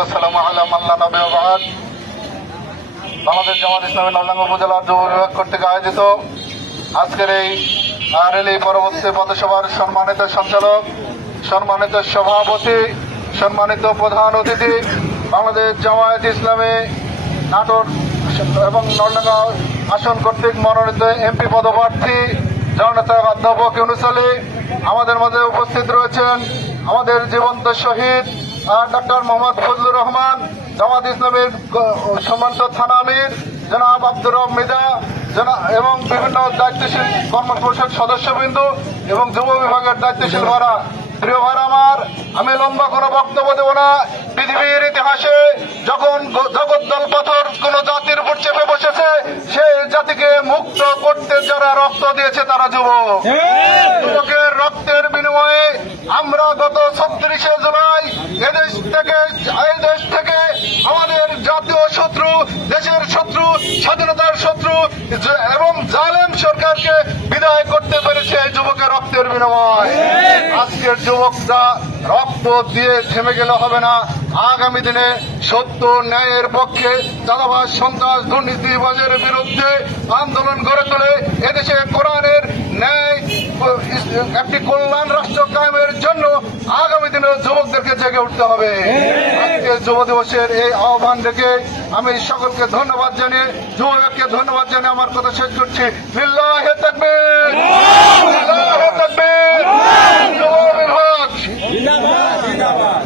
والسلام على من لا نبي بعد। বাংলাদেশ জামাত ইসলামী নলডাঙ্গা উপজেলার যুব বিভাগ কর্তৃক আয়োজিত আজকের এই র্যালি পরবর্তী পথসভার সম্মানিত সঞ্চালক, সম্মানিত সভাপতি, সম্মানিত প্রধান অতিথি, বাংলাদেশ জামায়াত ইসলামী নাটোর এবং নলডাঙ্গা আসন কর্তৃক মনোনীত এমপি পদপ্রার্থী জননেতা অধ্যাপক ইউনূস আলী, আমাদের মাঝে উপস্থিত রয়েছেন আমাদের জীবন্ত শহীদ ডক্টর মোহাম্মদ ফজলুর রহমান, জামাত ইসলামীর সম্মানিত থানা আমির জনাব আব্দুর রব মৃধা এবং বিভিন্ন দায়িত্বশীল কর্মপরিষদ সদস্যবৃন্দ এবং যুব বিভাগের দায়িত্বশীল ভাড়া। প্রিয় ভাড়া আমার, আমি লম্বা কোনো বক্তব্য দেব না। পৃথিবীর ইতিহাসে যখন জগদ্দল পাথর কোন জাতির উপর চেপে বসেছে, সেই জাতিকে মুক্ত করতে যারা রক্ত দিয়েছে তারা যুবক। যুবকের রক্তের বিনিময়ে আমরা গত 36শে জুলাই এই দেশ থেকে আমাদের জাতীয় শত্রু, দেশের শত্রু, স্বাধীনতার শত্রু এবং জালেম সরকারকে বিদায় করতে পেরেছে এই যুবকের রক্তের বিনিময়। আজকের যুবকরা রক্ত দিয়ে থেমে গেলে হবে না। আগামী দিনে সত্য ন্যায়ের পক্ষে, চাঁদাবাজ, সন্ত্রাস, দুর্নীতিবাজের বিরুদ্ধে আন্দোলন গড়ে তোলে এদেশে কোরআনের ন্যায় একটি কল্যাণ রাষ্ট্র কায়েমের জন্য আগামী দিনে যুবকদেরকে জেগে উঠতে হবে। আজকে যুব দিবসের এই আহ্বান রেখে আমি সকলকে ধন্যবাদ জানিয়ে, যুবককে ধন্যবাদ জানিয়ে আমার কথা শেষ করছি। লিল্লাহে তাকবীর, লিল্লাহে তাকবীর। যুব বিভাগ জিন্দাবাদ, জিন্দাবাদ।